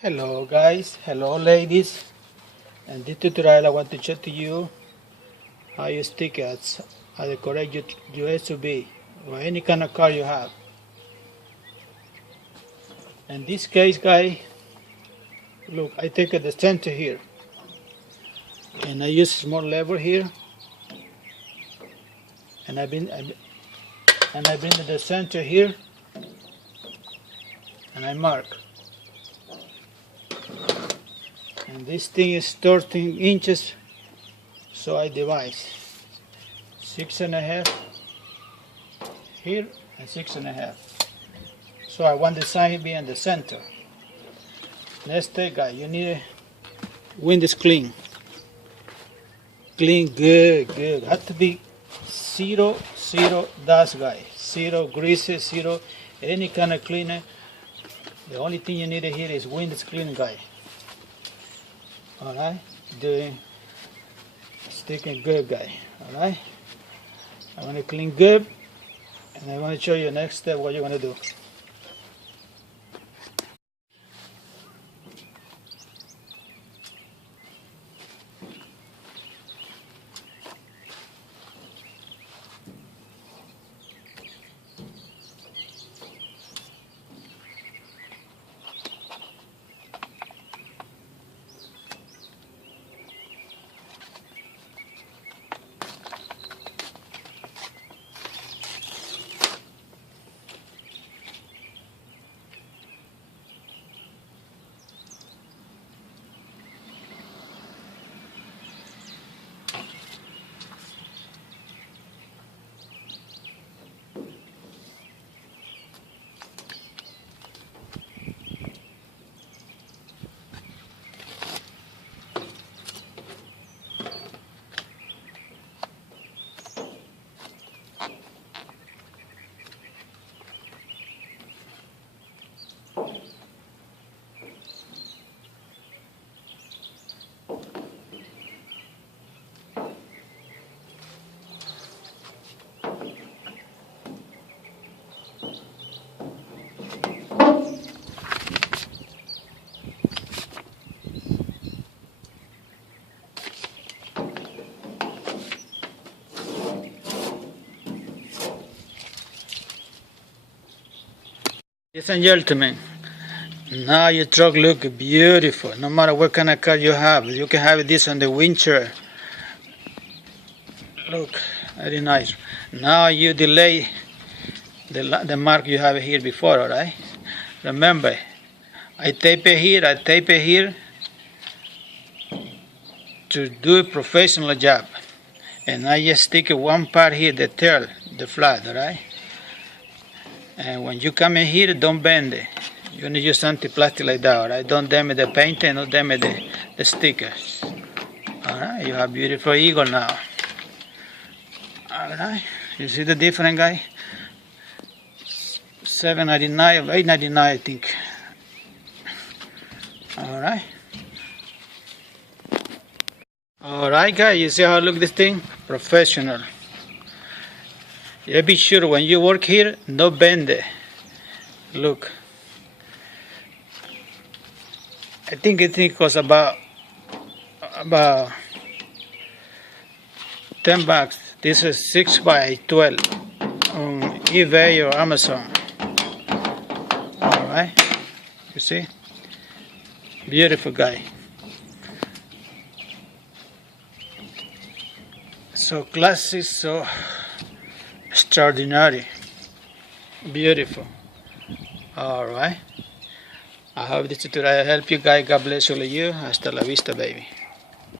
Hello guys, hello ladies. In this tutorial I want to show to you how you stick at the correct USB or any kind of car you have. In this case guys, look, I take the center here and I use a small lever here and I bring the center here and I mark. And this thing is 13 inches, so I divide 6.5 here and 6.5. So I want the side to be in the center. Next step, guys, you need a windows clean. Clean good. Have to be zero dust, guys. Zero grease, zero any kind of cleaner. The only thing you need here is windows clean, guys. Alright, doing sticking good, guy. Alright, I want to clean good, and I want to show you next step what you're going to do. Ladies and gentlemen, now your truck look beautiful. No matter what kind of car you have, you can have this on the windshield. Look, very nice. Now you delay the mark you have here before, alright? Remember, I tape it here to do a professional job. And I just stick one part here, the tail, the flat, alright? And when you come in here, don't bend it. You're going to use something plastic like that, alright? Don't damage the paint and don't damage the stickers. Alright, you have beautiful eagle now. Alright, you see the difference, guy? $7.99 or $8.99, I think. Alright. Alright, guys, you see how I look this thing? Professional. Yeah, be sure when you work here, no bend it. Look. I think it costs about $10. This is 6x12 on eBay or Amazon. Alright. You see? Beautiful, guy. So classy, so extraordinary, beautiful. Alright, I hope this tutorial helped you guys. God bless all of you. Hasta la vista, baby.